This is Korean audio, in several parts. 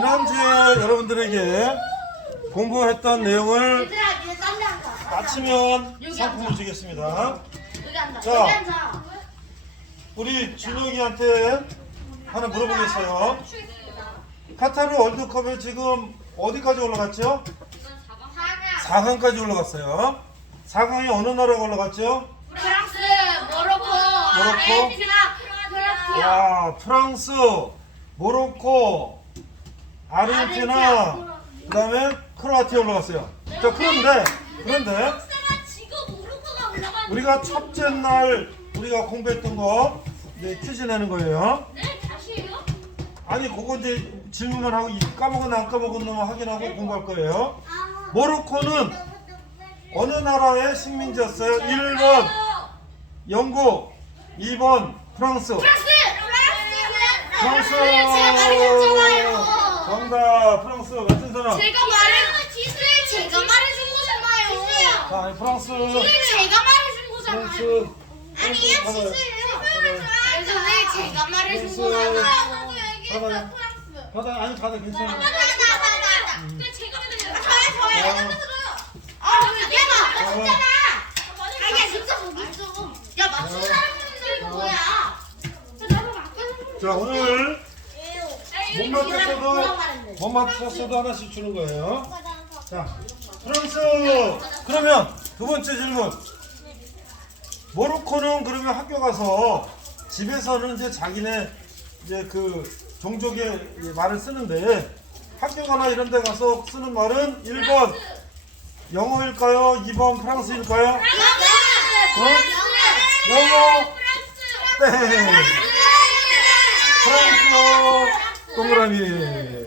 지난주에 여러분들에게 공부했던 내용을 얘들아, 니네 딴데 앉아. 마치면 여기 상품을 앉아. 주겠습니다. 여기 앉아. 자. 여기 앉아. 우리 준혁이한테 하나 물어보겠어요. 카타르 월드컵에 지금 어디까지 올라갔죠? 4강까지 올라갔어요. 4강에 어느 나라가 올라갔죠? 프랑스, 모로코, 아르헨티나, 크로아티아. 와, 프랑스, 모로코, 아르헨티나, 그 다음에 크로아티아 올라갔어요. 자, 그런데 우리가 첫째 날 우리가 공부했던 거 이제 퀴즈 내는 거예요. 네, 다시요? 아니, 그거 이제 질문만 하고 까먹었나 안 까먹었나 확인하고 공부할 거예요. 모로코는 어느 나라의 식민지였어요? 1번 영국, 2번 프랑스. 프랑스. 제가 말했잖아요. 정답. 프랑스 맞은 사람. 제가 말해준 거잖아요. 자, 프랑스. 제가 말해준 거잖아요. 프랑스. 아니요, 받아요. 제가 말해준 프랑스. 거잖아요. 받아요. 받아. 아니, 받아. 괜찮아. 제가 야, 맞춘 사람들이 뭐야? 자, 오늘 못 맞췄어도 하나씩 주는 거예요. 자, 프랑스. 그러면 두 번째 질문. 모로코는 그러면 학교 가서 집에서는 이제 자기네 이제 그 종족의 말을 쓰는데 학교 가나 이런 데 가서 쓰는 말은 1번 영어일까요? 2번 프랑스일까요? 영어. 땡. 프랑스. 동그라미.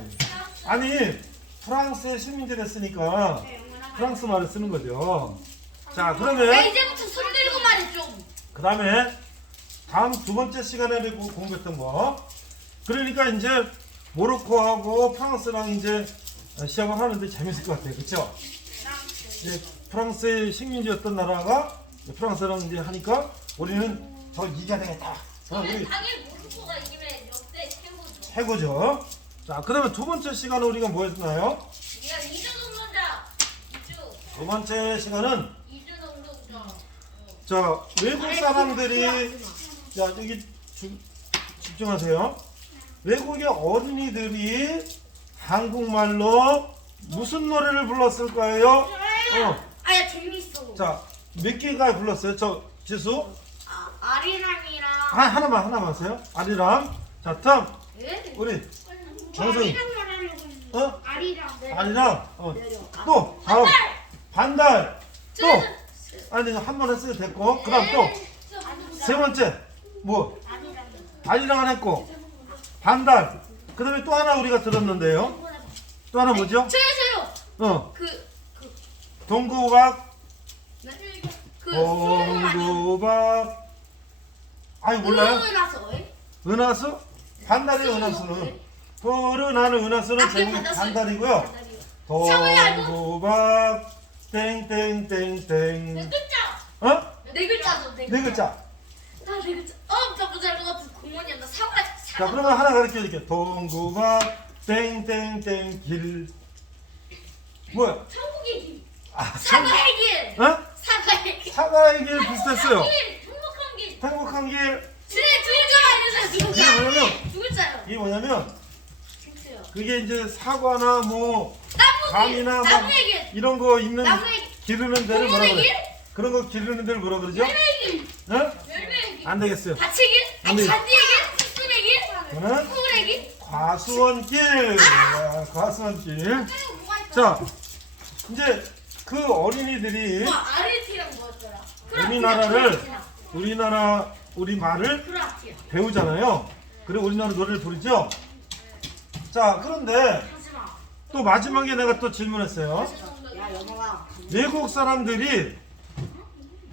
아니, 프랑스의 식민지를 했으니까 프랑스 말을 쓰는 거죠. 자, 그러면 이제부터 손 들고 말해 좀. 그 다음에 다음 두 번째 시간에 공부했던 거. 그러니까 이제 모로코하고 프랑스랑 이제 시합을 하는데 재밌을 것 같아요. 그쵸? 이제 프랑스의 식민지였던 나라가 프랑스랑 이제 하니까 우리는 더 이겨야 되겠다. 우리 당연히 모로코가 이기면 역대 최고죠. 최고죠. 자, 그 다음에 두 번째 시간은 우리가 뭐 했나요? 우리가 2주 동전자. 2주. 두 번째 시간은 2주 동전자. 자, 외국 사람들이 자, 여기 집중하세요. 외국의 어린이들이 한국말로 무슨 노래를 불렀을까요? 아야 재밌어. 자, 몇 개가 불렀어요? 저 지수? 아리랑이랑. 하나만 하세요. 아리랑. 자, 다음 우리 정성이. 어? 아리랑. 아리랑. 또 다음 반달. 또 아니 한 번 했어요. 됐고. 그다음 또 세 번째 뭐? 아리랑을 했고 반달. 그다음에 또 하나 우리가 들었는데요. 또 하나 뭐죠? 저요. 동구박. 그 동구박. 아니 몰라요? 은하서요? 은하수? 반달이에요. 은하수는. 푸른하는 은하수는 제목이 반달이고요. 동구박 땡땡땡땡. 어? 네 글자죠. 네 글자. 네 글자. 자꾸 잘것 같은 공원이었나? 자, 그러면 하나 가르쳐 줄게요. 동구박 땡땡땡 길. 뭐야? 천국의 길. 사과의 길. 어? 사과의 길. 사과의 길 비슷했어요. 행복한 길. 행복한 길. 두 글자 알려줘요. 이게 뭐냐면 두 글자요. 이게 뭐냐면 힌트요. 그게 이제 사과나 뭐 나무의 감이나 뭐 나무의 길. 이런 거 있는 나무의 길. 기르는 데를 뭐라 동물의 그래? 길? 그런 거 기르는 데를 뭐라 그러죠? 열매의 길. 어? 열매의 길. 안 되겠어요. 밭의 길. 안 돼. 잔디의 길. 숲의 길. 저는 푸울의 길. 과수원길. 과수원길. 자, 이제 그 어린이들이 아르헨티나랑 뭐였더라? 우리 말을 크로아티아. 배우잖아요. 그리고 우리나라 노래를 부르죠. 자, 그런데 하지마. 또 마지막에 내가 또 질문했어요. 야 영어가. 외국 사람들이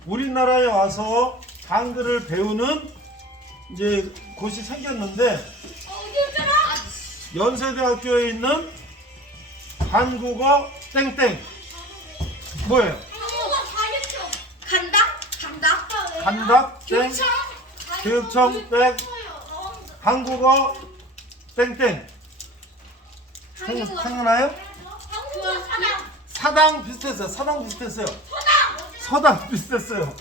우리나라에 와서 한글을 배우는 이제 곳이 생겼는데 어디였더라? 연세대학교에 있는 한국어 땡땡 뭐예요? 한국어 가르쳐. 간다. 한답 땡 교청. 교육청 땡 한국어 땡땡 생각나요? 한국어 사당. 사당 비슷했어요. 사당 비슷했어요. 서당 비슷했어요.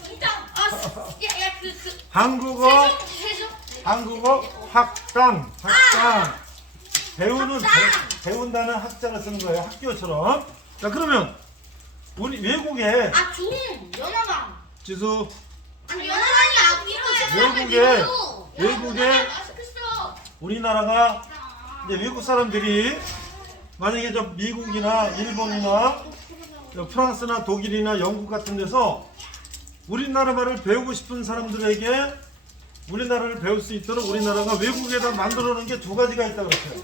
한국어 학당 배운다는 학자를 쓰는 거예요. 학교처럼. 자 그러면 우리 외국에 연어방. 지수 아니 연어방이 외국에 우리나라가 이제 외국 사람들이 만약에 저 미국이나 일본이나 저 프랑스나 독일이나 영국 같은 데서 우리나라 말을 배우고 싶은 사람들에게 우리나라를 배울 수 있도록 우리나라가 외국에다 만들어 놓은 게 두 가지가 있다고 그랬어요.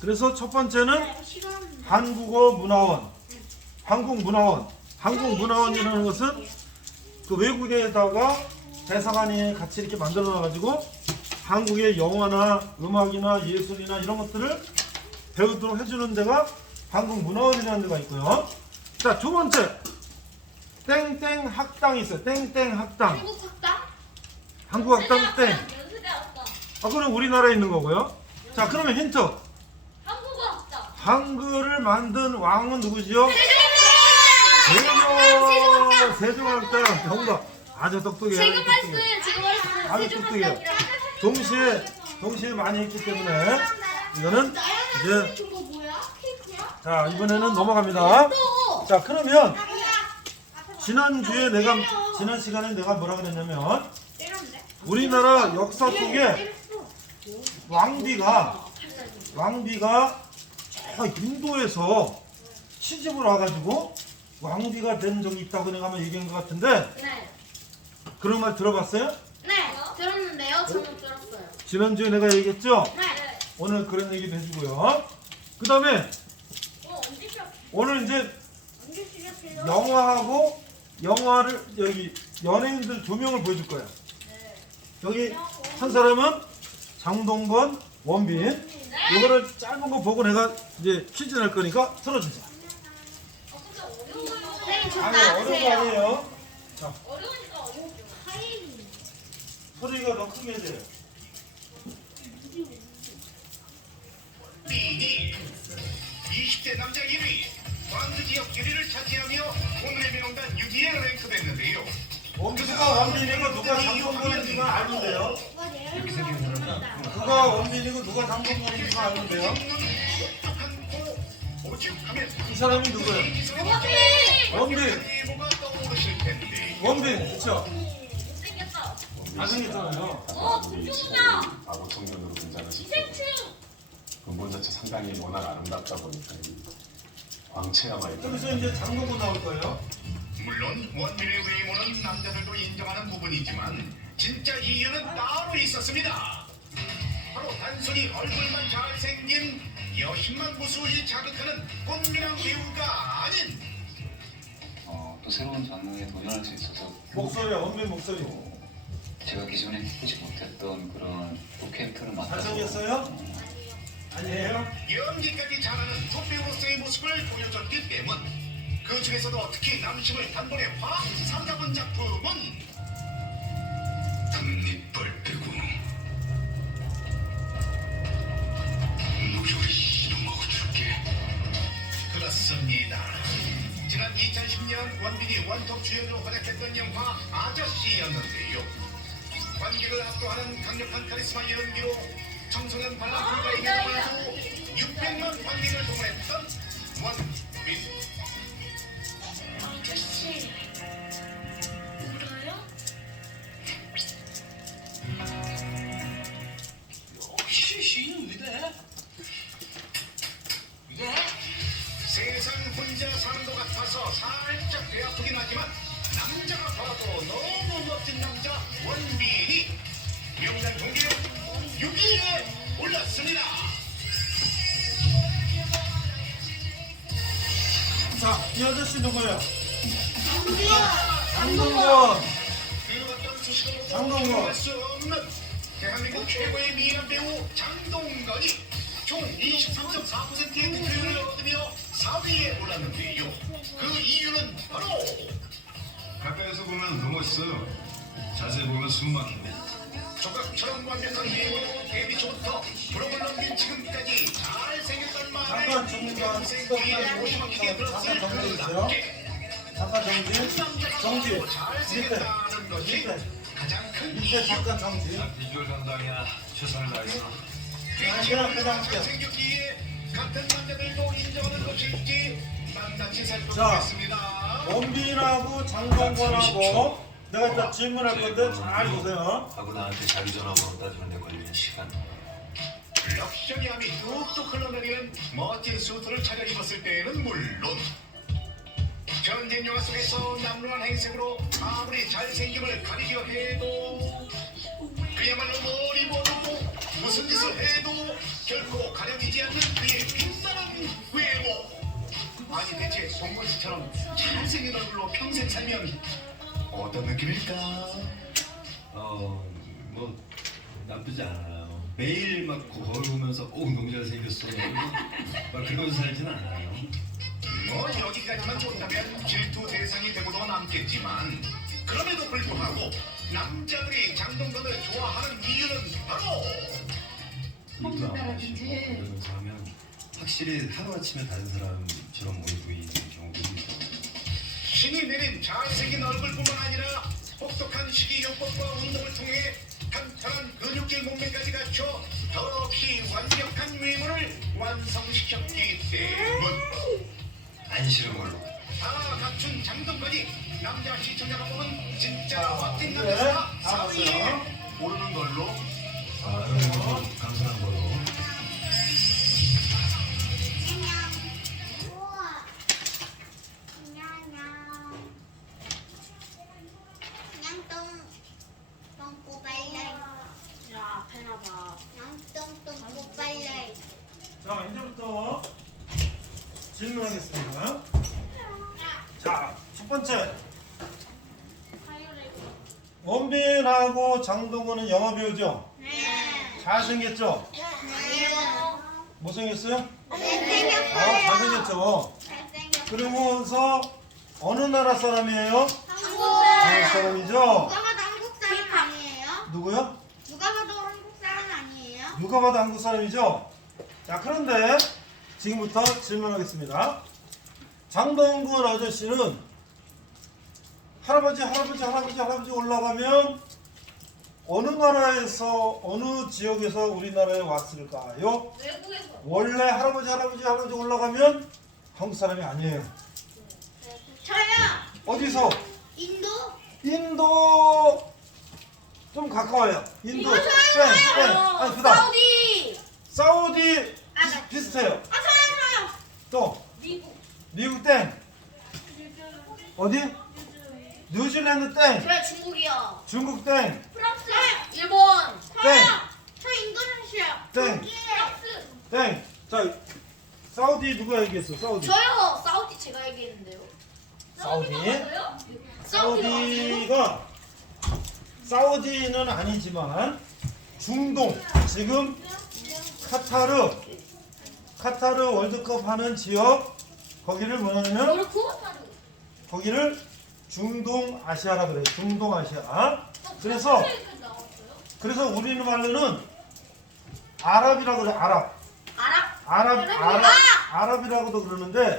그래서 첫 번째는 한국문화원. 한국문화원이라는 것은 그 외국에다가 대사관이 같이 이렇게 만들어 놔가지고 한국의 영화나 음악이나 예술이나 이런 것들을 배우도록 해주는 데가 한국문화원이라는 데가 있고요. 자, 두 번째 땡땡 학당이 있어요. 땡땡 학당. 한국 학당 땡. 그럼 우리나라에 있는 거고요. 자, 그러면 힌트. 한글을 만든 왕은 누구지요? 세종학당. 정답. 아주 똑똑해요. 아주 똑똑해요. 동시에 많이 했기 때문에 이거는 이제 자 이번에는 넘어갑니다. 자 그러면 지난 시간에 내가 뭐라 그랬냐면 우리나라 역사 속에 왕비가 저 인도에서 시집을 와가지고 왕비가 된 적이 있다고 내가 한번 얘기한 것 같은데 그런 말 들어봤어요? 들었는데요. 저는 들었어요. 지난주에 내가 얘기했죠? 오늘 그런 얘기도 해주고요. 그 다음에 오늘 이제 영화를 여기 연예인들 두 명을 보여줄 거예요. 여기 한 사람은 장동건, 원빈. 이거를 짧은 거 보고 내가 이제 퀴즈 낼 거니까 틀어주세요. 아니 어려운 거 아니에요. 자, 소리가 더 크게 해야 돼요. 20대 남자 1위, 광주 지역 1위를 차지하며 오늘의 명단 6위에 랭크됐는데요. 원빈이가 원빈이고 누가 장동건인지가 알는데요. 누가 원빈이고 누가 장동건인지가 알는데요. 이 사람이 누구예요? 원빈, 그쵸? 잘생겼잖아요. 과거 청년으로 등장하시고 근본 자체 상당히 워낙 아름답다 보니까 이 광채야마 여기서 이제 장동건 나올 거예요. 물론 원빈의 외모는 남자들도 인정하는 부분이지만 진짜 이유는 따로 있었습니다. 바로 단순히 얼굴만 잘생긴 여신만 무수히 자극하는 꽃미남 배우가 아닌 또 새로운 장르에 도전할 수 있어서 목소리야, 원빈 목소리. 제가 기존에 해보지 못했던 그런 캐릭터를 맡아서 잘생겼어요? 아니에요? 연기까지 잘하는 톱배우로서의 모습을 보여줬기 때문 그 중에서도 특히 남심을 단번에 확 삼가본 작품은 금리벌 빼고 목욕을 씨름하고 줄게. 그렇습니다. 지난 2010년 원빈이 원톱 주연으로 활약했던 영화 아저씨였는데요. 관객을 압도하는 강력한 카리스마 연기로 청소년 반란 불가에게 나와서 600만 관객을 동원했던 원빈. 아저씨 울어요? 역시 의대. 세상 혼자 사는 것 같아서 살짝 배 아프긴 하지만 남자가 봐도 너무 멋진 남자 원빈이 명단 공개로 6위에 올랐습니다. 자, 이 아저씨 누구예요? 장동건. 그 어떤 수식어로도 장동건. 표현할 수 없는 대한민국 최고의 미남 배우 장동건이 총 23.4%의 득표율을 얻으며 4위에 올랐는데요. 그 이유는 바로 가까이서 보면 너무 멋있어요. 자세히 보면 숨막히네. 조각처럼 완벽한 미모로 데뷔 초부터 프로를 넘긴 지금까지 잘 잠깐 정리가 스톱 하고 잠깐 정리해주세요. 잠깐 정지. 밑에 잠깐 정지. 비주얼 담당이야. 최선을 다했어. 그냥 할게요. 생겼기에 같은 남자들도 인정하는 것일지 낱낱이 자, 살펴보겠습니다. 원빈하고 장동건하고 내가 일단 질문할 건데 잘 보세요. 하고 나한테 자유전화번호 따주는데 걸리는 시간. 럭셔리 함이 뚝뚝 흘러내리는 멋진 수트를 차려입었을 때에는 물론 전쟁 영화 속에서 남루한 행색으로 아무리 잘생김을 가리려 해도 그야말로 머리 모르고 무슨 짓을 해도 결코 가려지지 않는 그의 빛나는 외모. 아니 대체 동건 씨처럼 잘생긴 얼굴로 평생 살면 어떤 느낌일까? 뭐 나쁘지 않아요. 매일 막 거울 보면서 너무 잘생겼어 막 그러면서 살진 않아요. 뭐 여기까지만 좋다면 질투 대상이 되고도 남겠지만 그럼에도 불구하고 남자들이 장동건을 좋아하는 이유는 바로 일도 안 마시고 그러면서 하면 확실히 하루아침에 다른 사람처럼 몸이 보이는 경우도 있어요. 신이 내린 잘생긴 얼굴뿐만 아니라 혹독한 식이요법과 운동을 통해 탄탄한 근육질 몸매까지 갖춰 더없이 완벽한 외모를 완성시켰기 때문. 안 싫은 걸로. 다 갖춘 장동건이 남자 시청자가 보면 진짜 멋진 네, 남자가 알았어요. 4위에 오르는 걸로. 그럼 감사한 걸로. 우와. 야, 배나 봐. 자, 이제부터 질문하겠습니다. 자, 첫 번째. 원빈하고 장동건은 영화 배우죠? 잘생겼죠? 못생겼어요? 잘생겼죠? 그러면서 어느 나라 사람이에요? 한국 사람이죠? 누가 봐도 한국 사람 아니에요? 누구요? 누가 봐도 한국 사람 아니에요? 누가 봐도 한국 사람이죠? 자, 그런데 지금부터 질문하겠습니다. 장동건 아저씨는 할아버지 올라가면 어느 나라에서 어느 지역에서 우리나라에 왔을까요? 외국에서. 원래 할아버지 올라가면 한국 사람이 아니에요. 저요. 어디서? 인도. 인도 좀 가까워요. 인도 땡. 아니 그다음 사우디. 사우디 아, 비슷해요. 저요. 또 미국. 미국 땡. 어디? 뉴질랜드 땡. 저요 중국이요. 중국 땡. 프랑스. 일본. 땡. 저 인도네시아. 땡. 프랑스. 땡. 자, 사우디 누가 얘기했어? 사우디. 저요. 사우디 제가 얘기했는데요. 사우디. 사우디가 사우디는 아니지만 중동 지금 카타르 월드컵 하는 지역 거기를 뭐냐면 모로코? 거기를 중동 아시아라 그래요. 중동 아시아. 그래서 우리는 말로는 아랍이라고 그래. 아랍이라고도 그러는데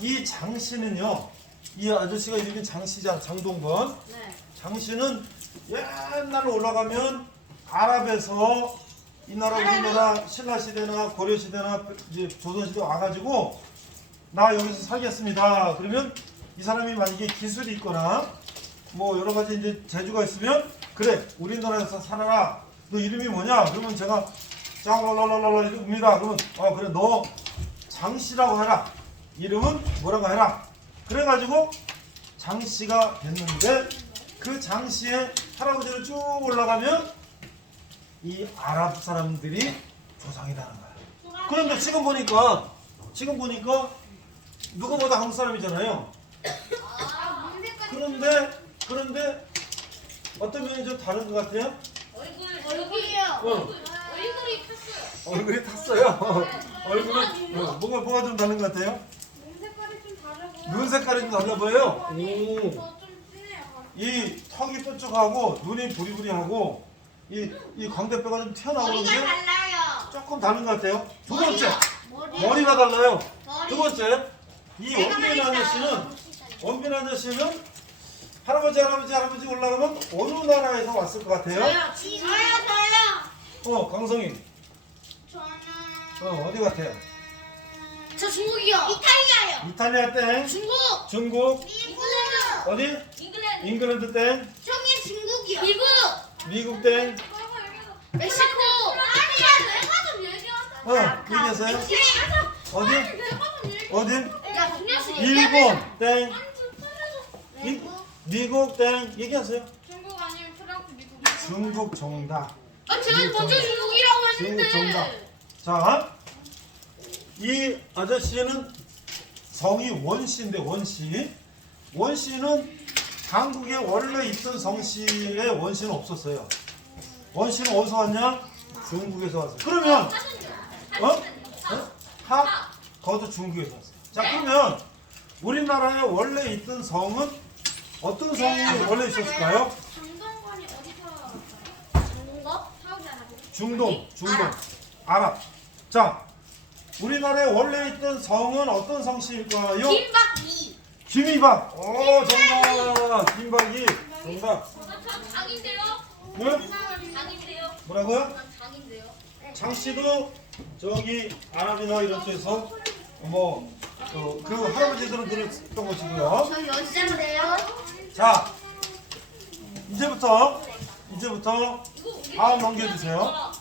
이 장 씨는요. 이 아저씨가 이름이 장 씨잖아. 장동건. 네. 장 씨는 옛날로 올라가면 아랍에서 이 나라 우리나라 신라 시대나 고려 시대나 이제 조선 시대 와가지고 나 여기서 살겠습니다. 그러면 이 사람이 만약에 기술이 있거나 뭐 여러 가지 이제 재주가 있으면 그래 우리나라에서 살아라. 너 이름이 뭐냐? 그러면 제가 짱랄랄랄랄 옵니다. 그러면 그래 너 장씨라고 해라. 이름은 뭐라고 해라. 그래가지고 장씨가 됐는데 그 장씨의 할아버지를 쭉 올라가면 이 아랍 사람들이 조상이라는 거야. 그런데 지금 보니까 누구보다 한국 사람이잖아요. 그런데 어떤 면이 좀 다른 것 같아요? 얼굴이요. 얼굴이 탔어요. 얼굴이 탔어요. 얼굴은 뭐가 좀 다른 것 같아요? 눈 색깔이 좀 달라 보여요. 오. 이 턱이 뾰족하고 눈이 부리부리하고 이 광대뼈가 좀 튀어나오는 게 머리가 달라요. 조금 다른 것 같아요. 두 번째. 머리. 머리가 달라요. 두 번째, 이 원빈 아저씨는 할아버지 올라가면 어느 나라에서 왔을 것 같아요? 저요. 강성희. 저는 어디 같아요? 저 중국이요. 이탈리아요. 이탈리아 땡. 중국. 잉글랜드. 어디? 잉글랜드. 잉글랜드 땡. 저기 중국이요. 미국. 미국 땡. 멕시코. 아니야, 내가 좀 얘기하자. 얘기하세요. 어디? 어디? 야, 분명히 일본 땡. 미국 땡. 얘기하세요. 중국 아니면 프랑스, 미국. 중국 정답. 제가 먼저 중국이라고 했는데. 중국 정답. 자, 이 아저씨는 성이 원씨인데 원씨는 한국에 원래 있던 성씨의 원씨는 없었어요. 원씨는 어디서 왔냐? 중국에서 왔어요. 그러면 거기도 중국에서 왔어요. 자, 그러면 우리나라에 원래 있던 성은 어떤 성이 원래 있었을까요? 장동건이 어디서 왔어요? 중동, 아랍. 자, 우리나라에 원래 있던 성은 어떤 성씨일까요? 김박이. 김이박. 정답. 김박이. 정답. 저 장인데요? 네? 장인데요? 뭐라고요? 장인데요? 장씨도 저기 아랍이나 이런 쪽에서 그 할아버지들은 그랬던 것이고요. 저 여자인데요? 자, 이제부터 다음 넘겨주세요.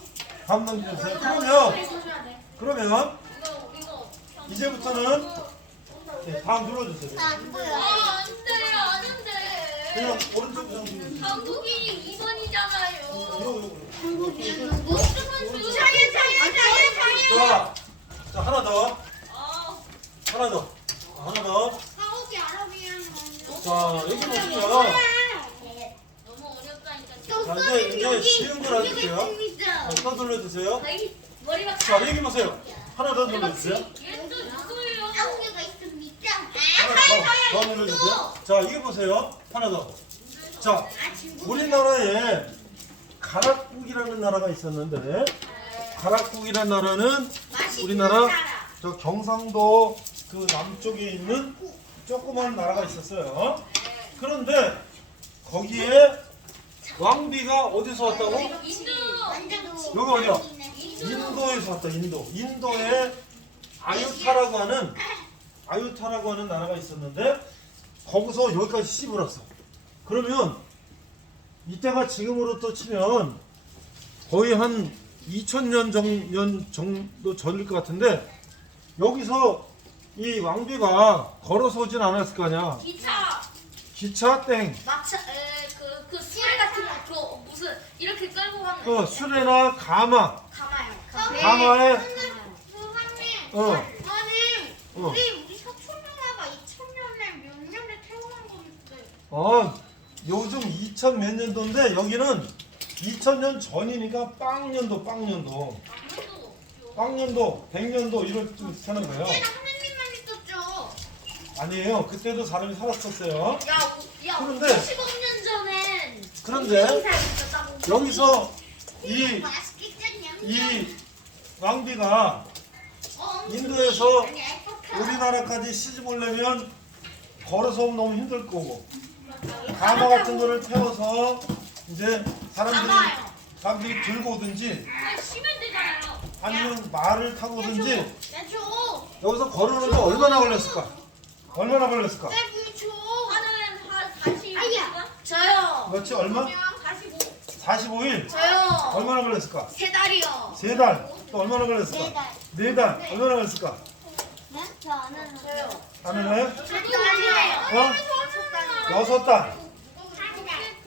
그러면 이제부터는 다음 눌러주세요. 안 돼요. 안 돼. 그냥 오른쪽 넘겨주세요. 한국이 2번이잖아요. 이거. 자유. 자, 하나 더. 한국이 아랍이랑 자, 여기 보시면 너무 어렵다니까. 자, 이제 쉬운 걸 해줄게요. 또 눌러주세요. 머리가 자, 여기 보세요. 하나 더 눌러주세요. 얘도 누구예요? 한국가 있습니다. 하나 더 눌러주세요. 자, 이게 보세요. 하나 더. 자, 우리나라에 가락국이라는 나라가 있었는데, 가락국이라는 나라는 우리나라 저 경상도 그 남쪽에 있는 조그만 나라가 있었어요. 그런데 거기에 왕비가 어디서 왔다고? 인도. 여기 어디야? 인도에서 왔다. 인도에 아유타라고 하는 나라가 있었는데 거기서 여기까지 시집을 왔어. 그러면 이때가 지금으로 치면 거의 한 2000년 정도 전일 것 같은데 여기서 이 왕비가 걸어서 오진 않았을 거 아니야. 기차 땡. 막차 그 수레 같은 거 무슨 이렇게 끌고 가는 수레나 가마. 가마요. 가마에 아니 우리 사촌 누나가 2000년에 몇 년에 태어난 건데. 요즘 2000 몇 년도인데 여기는 2000년 전이니까 빵년도 100년도 이럴 쯤 사는 거예요. 그때는 하느님만 있었죠. 아니에요. 그때도 사람이 살았었어요. 야 그런데 15년 전엔 그런데 여기서 이 맛있겠지. 왕비가 인도에서 우리나라까지 시집 오려면 걸어서 오면 너무 힘들 거고 가마 같은 거를 태워서 이제 사람들이 들고 오든지 쉬면 되잖아요. 아니면 말을 타고 오든지 내줘. 여기서 걸어오는데 얼마나 걸렸을까? 내줘. 아야. 저요. 그렇지 얼마? 45일. 저요. 얼마나 걸렸을까? 3달이요. 3달. 또 얼마나 걸렸을까? 4달. 얼마나 걸렸을까? 저요. 아는 거예요? 저도 아니에요. 6달.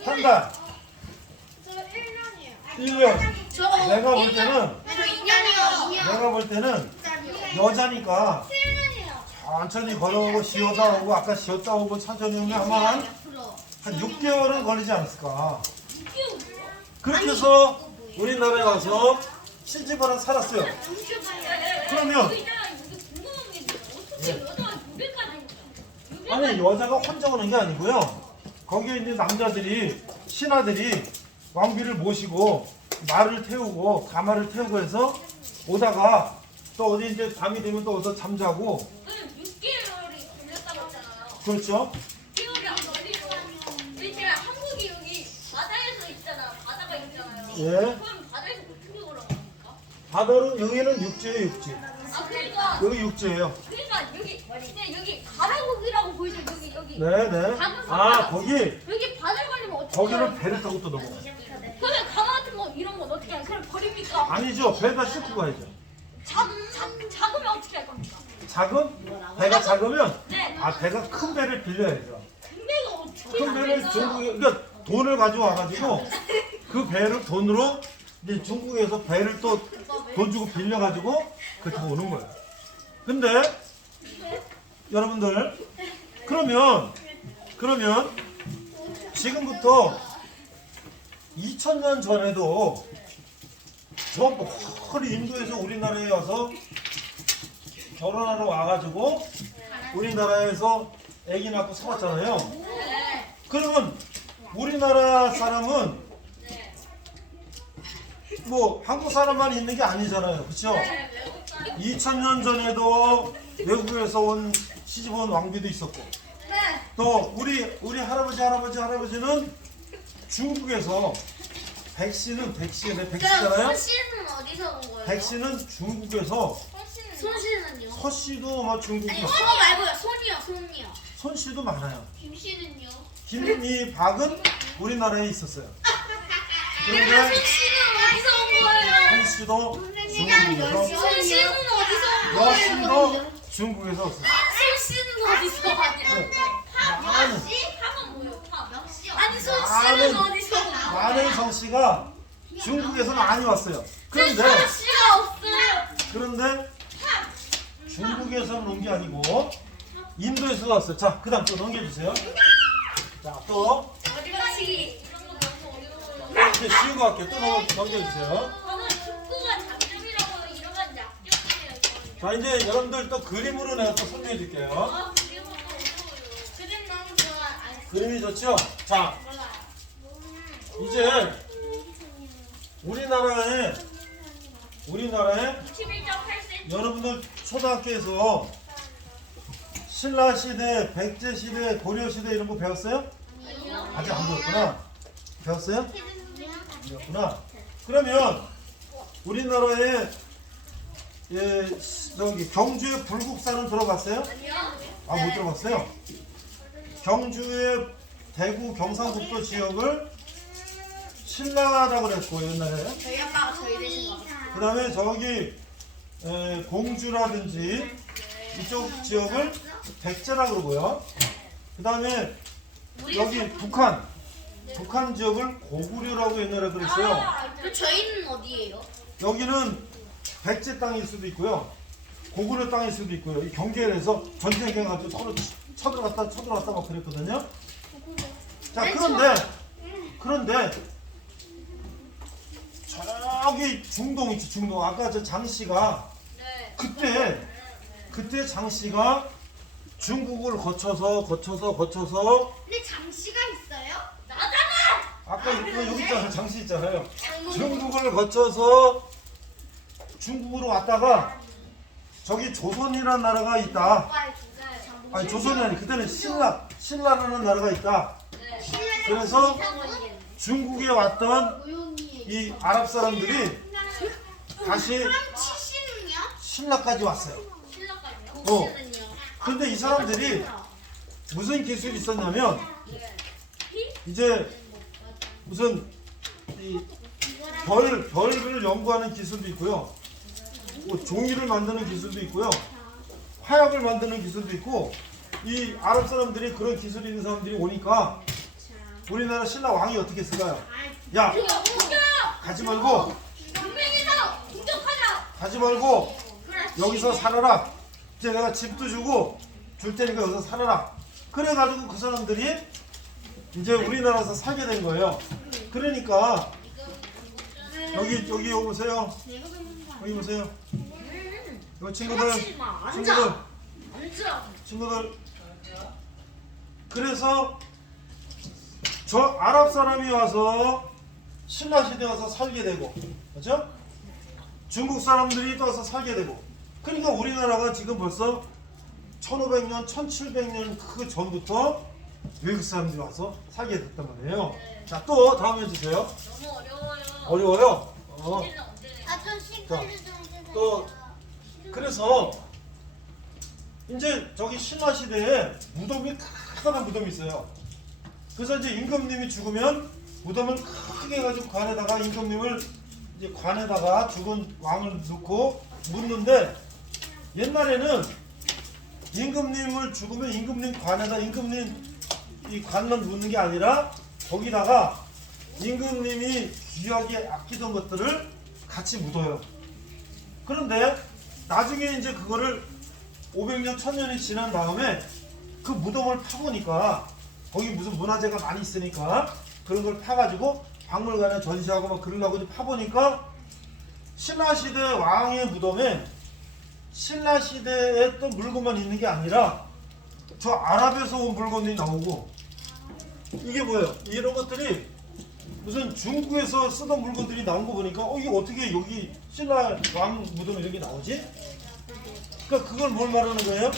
1달. 저 1년이에요. 1년. 저 내가 볼 때는 저 2년이요. 내가 볼 때는 여자니까 7년이에요. 천천히 걸어오고 쉬었다 오고 아까 쉬었다 오고 천천히 오면 아마 한 6개월은 걸리지 않았을까. 그렇게 해서 우리나라에 와서 시집을 하나 살았어요. 그러면 아니 여자가 혼자 오는 게 아니고요. 거기에 있는 남자들이 신하들이 왕비를 모시고 말을 태우고 가마를 태우고 해서 오다가 또 어디 이제 밤이 되면 또 어디서 잠자고. 6개월이 걸렸다고 했잖아요. 그렇죠? 6개월이 안 걸리고 우리 제가 한국이 여기 바다에서 있잖아. 바다가 있잖아요. 예. 그럼 바다에서 어떻게 걸어갑니까? 바다는 여기는 육지예요, 육지. 아 그러니까 여기 육지예요. 여기 그냥 여기 가라고기라고 보이죠? 여기 네네. 아 거기 여기 바다에 걸리면 어떻게 거기는 배를 타고 또 넘어가. 그러면 강화 같은 거 이런 건 어떻게 해요? 그냥 버립니까? 아니죠. 배에다 싣고 가야죠. 작으면 어떻게 할 겁니까? 배가 작으면 네. 배가 큰 배를 빌려야죠. 근데가 어떻게 큰 배를 중국에 그러니까 돈을 가지고 와가지고 그 배를 돈으로 이제 중국에서 배를 또 돈 주고 빌려가지고 그렇게 오는 거예요. 근데 여러분들 그러면 지금부터 2000년 전에도 저 멀리 인도에서 우리나라에 와서 결혼하러 와가지고 우리나라에서 아기 낳고 살았잖아요. 그러면 우리나라 사람은 뭐 한국 사람만 있는 게 아니잖아요. 그렇죠? 2000년 전에도 외국에서 온 시집온 왕비도 있었고 또 우리 할아버지는 중국에서 백씨잖아요. 손씨는 어디서 온 거예요? 백씨는 중국에서 손씨는요? 서씨도 막 중국에서 손이 말고요. 손이요. 손씨도 많아요. 김씨는요? 김이박은 우리나라에 있었어요. 그런데 손씨는 어디서 온 거예요? 한씨도 중국에서 손씨는 어디서 온 거예요? 여씨도 중국에서 왔어요. 손씨는 어디서 왔냐? 네. 파는 뭐예요? 파. 아니 많은- 손씨는 어디서 온 거예요? 많은 성씨가 중국에서 많이 왔어요. 그런데 손씨가 없어요. 그런데 중국에서는 온 게 아니고 인도에서 왔어요. 자, 그다음 또 넘겨주세요. 자, 또 어디가시 이런 거 너무 어려워요. 이제 쉬운 거 할게요. 또 넘겨주세요. 저는 축구가 장점이라고 이러면 약점이에요. 자, 이제 여러분들 또 그림으로 내가 또 설명해 줄게요. 그림 너무 어려워요. 그림 너무 좋아. 그림이 좋죠? 자, 이제 우리나라에 11.8cm. 여러분들 초등학교에서 신라 시대, 백제 시대, 고려 시대 이런 거 배웠어요? 아직 안 배웠구나. 배웠어요? 배웠구나. 그러면 우리나라에 저기 경주의 불국사는 들어봤어요? 아, 못 들어봤어요? 경주의 대구 경상북도 지역을 신라라고 그랬고 옛날에. 저희 아빠가 저희 대신 와서. 그 다음에 저기 공주라든지 이쪽 지역을 백제라고 그러고요. 그 다음에 여기 북한 지역을 고구려라고 옛날에 그랬어요. 그 저희는 어디예요? 여기는 백제 땅일 수도 있고요. 고구려 땅일 수도 있고요. 이 경계에서 전쟁해가지고 서로 쳐들어갔다 막 그랬거든요. 자, 그런데 저기 중동 있지, 중동. 아까 저 장씨가 그때 장씨가 중국을 거쳐서 근데 장씨가 있어요? 나잖아! 아까 여기 있잖아요. 장씨 있잖아요. 중국을 거쳐서 중국으로 왔다가 저기 조선이라는 나라가 있다. 아니, 조선이 아니, 그때는 신라라는 나라가 있다. 그래서 중국에 왔던 이 아랍 사람들이 다시 치씨는요? 신라까지 왔어요. 국씨는요? 근데 이 사람들이 무슨 기술이 있었냐면 이제 무슨 이 별을 연구하는 기술도 있고요. 뭐 종이를 만드는 기술도 있고요. 화약을 만드는 기술도 있고 이 아랍 사람들이 그런 기술이 있는 사람들이 오니까 우리나라 신라 왕이 어떻게 했을까요? 야, 가지 말고 동맹에서 공격하자! 가지 말고 여기서 살아라. 이제 내가 집도 주고 줄 테니까 여기서 살아라. 그래가지고 그 사람들이 이제 우리나라에서 살게 된 거예요. 그러니까 여기 보세요. 여기 보세요. 이 친구들. 그래서 저 아랍 사람이 와서 신라 시대에 와서 살게 되고, 그렇죠? 중국 사람들이 또 와서 살게 되고, 그러니까 우리나라가 지금 벌써 1500년, 1700년 그 전부터 외국 사람들이 와서 살게 됐단 말이에요. 자, 또 다음 해주세요. 너무 어려워요. 어려워요? 언제는 언제? 아저씨 자, 빨리 좀 해주세요. 또 그래서 이제 저기 신라 시대에 무덤이 크다란 무덤이 있어요. 그래서 이제 임금님이 죽으면 무덤을 크게 해가지고 관에다가 임금님을 이제 관에다가 죽은 왕을 넣고 묻는데 옛날에는 임금님을 죽으면 임금님 관에다 임금님 이 관만 묻는 게 아니라 거기다가 임금님이 귀하게 아끼던 것들을 같이 묻어요. 그런데 나중에 이제 그거를 500년, 1000년이 지난 다음에 그 무덤을 파보니까 거기 무슨 문화재가 많이 있으니까 그런 걸 파가지고 박물관에 전시하고 막 그러려고 이제 파보니까 신라시대 왕의 무덤에 신라시대에 했던 물건만 있는 게 아니라 저 아랍에서 온 물건들이 나오고 이게 뭐예요? 이런 것들이 무슨 중국에서 쓰던 물건들이 나온 거 보니까 이게 어떻게 여기 신라 왕 무덤에 이런 게 나오지? 그러니까 그걸 뭘 말하는 거예요?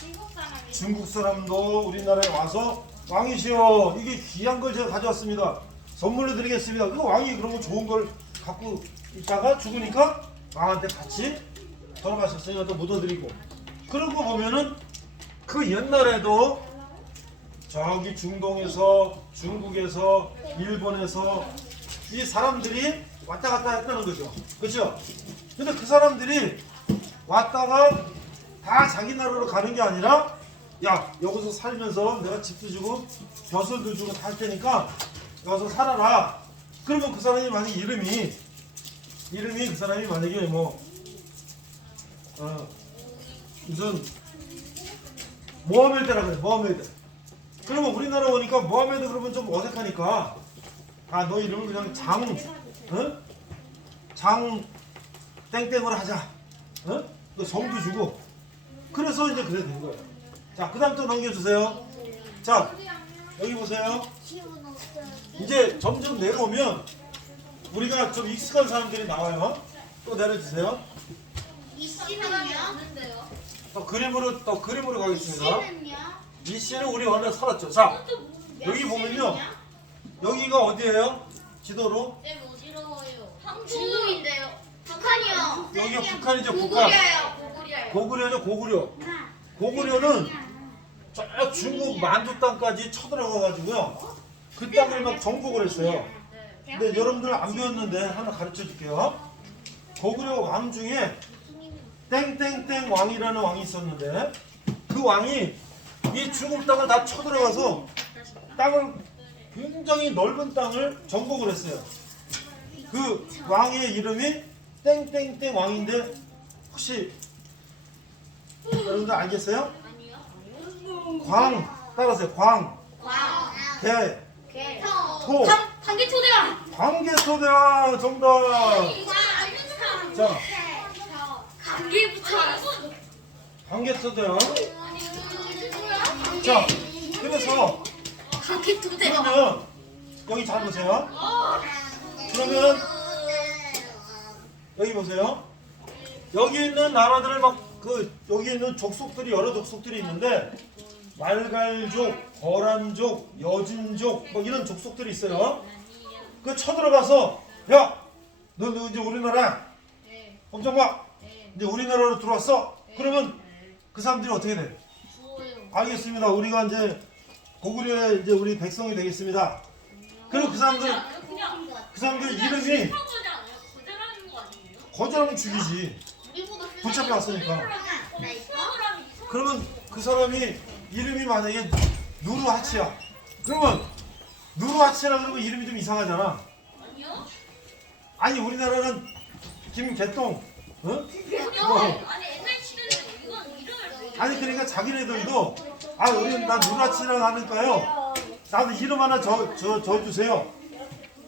중국 사람이. 중국 사람도 우리나라에 와서 왕이시여 이게 귀한 걸 제가 가져왔습니다. 선물로 드리겠습니다. 그 왕이 그런 거 좋은 걸 갖고 있다가 죽으니까 왕한테 같이 돌아가셨으니까 또 묻어드리고 그런 거 보면은 그 옛날에도 저기 중동에서 중국에서 일본에서 이 사람들이 왔다 갔다 했다는 거죠. 그렇죠? 근데 그 사람들이 왔다가 다 자기 나라로 가는 게 아니라 야 여기서 살면서 내가 집도 주고 벼슬도 주고 다 할 테니까 여기서 살아라. 그러면 그 사람이 만약에 이름이 그 사람이 만약에 뭐 무슨 모하메드라 그래. 모하메드. 그러면 우리나라 오니까 모하메드 그러면 좀 어색하니까 너 이름을 그냥 장 땡땡으로 하자. 그 성도 주고 그래서 이제 그래 된 거예요. 자, 그 다음 또 넘겨주세요. 자, 여기 보세요. 기분 없어요. 이제 점점 내려오면 우리가 좀 익숙한 사람들이 나와요. 또 내려주세요. 이 씨는요? 또 그림으로 가겠습니다. 씨는요? 이 씨는 우리 원래 살았죠. 자, 여기 보면요. 여기가 어디예요? 지도로? 쌤 어지러워요. 중국인데요. 북한이요. 여기가 북한이죠. 북한. 고구려요. 고구려죠. 고구려. 고구려는 저 중국 만주 땅까지 쳐들어가가지고요. 그 땅을 막 정복을 했어요. 근데 여러분들 안 배웠는데 하나 가르쳐 줄게요. 고구려 왕 중에 땡땡땡 왕이라는 왕이 있었는데 그 왕이 이 중국 땅을 다 쳐들어가서 땅을 굉장히 넓은 땅을 정복을 했어요. 그 왕의 이름이 땡땡땡 왕인데 혹시 여러분들 알겠어요? 광 따라하세요. 광, 개, 개. 토, 단계초대왕. 광개토대왕 정답. 자, 감기부터. 광개토대왕. 자, 그래서 감기초대왕. 그러면 여기 잘 보세요. 그러면 여기 보세요. 여기 있는 나라들을 여기 있는 족속들이 여러 족속들이 있는데 말갈족, 거란족, 여진족 뭐 이런 족속들이 있어요. 그 쳐들어가서 야, 너 이제 우리나라 엄청 봐. 이제 우리나라로 들어왔어. 그러면 그 사람들이 어떻게 돼? 알겠습니다. 우리가 이제 고구려의 이제 우리 백성이 되겠습니다. 그리고 그 사람들 이름이 거절하면 죽이지. 붙잡혀 왔으니까. 그러면 그 사람이 이름이 만약에 누르하치야. 그러면 누르하치라 그러면 이름이 좀 이상하잖아. 아니 우리나라는 김개똥, 뭐. 아니 그러니까 자기네들도 우리 나 누르하치라 하니까요. 나도 이름 하나 저 주세요.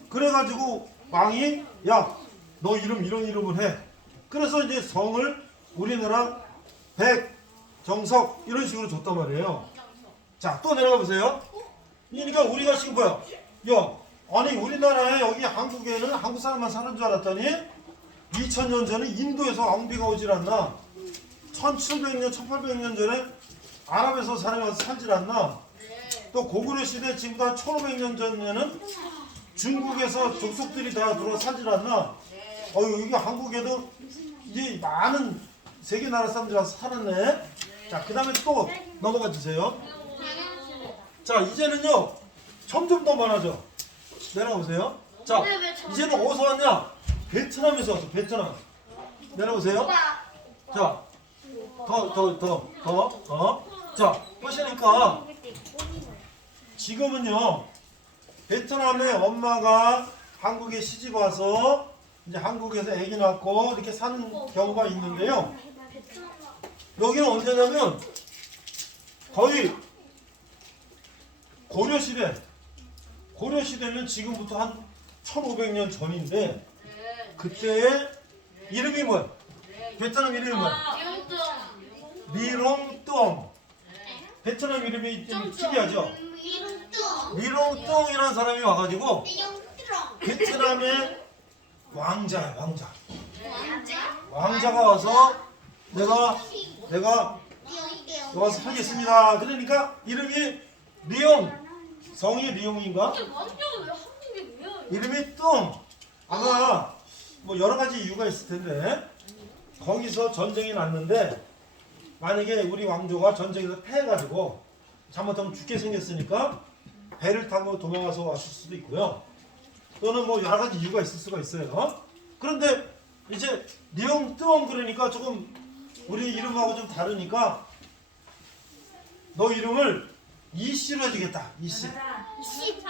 그래가지고 왕이 야 너 이런 이름을 해. 그래서 이제 성을 우리나라 백정석 이런 식으로 줬단 말이에요. 자, 또 내려가 보세요. 그러니까 우리가 지금 뭐야? 야, 아니 우리나라에 여기 한국에는 한국 사람만 사는 줄 알았더니 2000년 전에 인도에서 왕비가 오질 않나? 1700년, 1800년 전에 아랍에서 사람이 와서 살질 않나? 또 고구려 시대 지금부터 1500년 전에는 중국에서 족속들이 다 들어와 살질 않나? 여기 한국에도 이제 많은 세계 나라 사람들이 와서 살았네. 자, 그 다음에 또 넘어가 주세요. 자, 이제는요, 점점 더 많아져. 내려오세요. 자, 이제는 어디서 왔냐? 베트남에서 왔어, 베트남. 내려오세요. 자, 자, 보시니까 지금은요, 베트남의 엄마가 한국에 시집 와서 이제 한국에서 아기 낳고 이렇게 사는 경우가 있는데요. 여기는 언제냐면 거의 고려시대면 지금부터 한 1500년 전인데 그때의 이름이 뭐야? 베트남 이름이 뭐야? 미롱뚱. 베트남 이름이 좀 특이하죠? 미롱뚱이라는 사람이 와가지고 베트남의 왕자가 와서 내가 와서 살겠습니다. 그러니까 이름이 리옹. 성이 리옹인가? 이름이 뚱. 아마 뭐 여러 가지 이유가 있을 텐데 거기서 전쟁이 났는데 만약에 우리 왕조가 전쟁에서 패해가지고 잘못하면 죽게 생겼으니까 배를 타고 도망가서 왔을 수도 있고요. 또는 뭐 여러 가지 이유가 있을 수가 있어요. 그런데 이제 리옹뚱 그러니까 조금 우리 이름하고 좀 다르니까 너 이름을 이씨로 해주겠다. 이씨.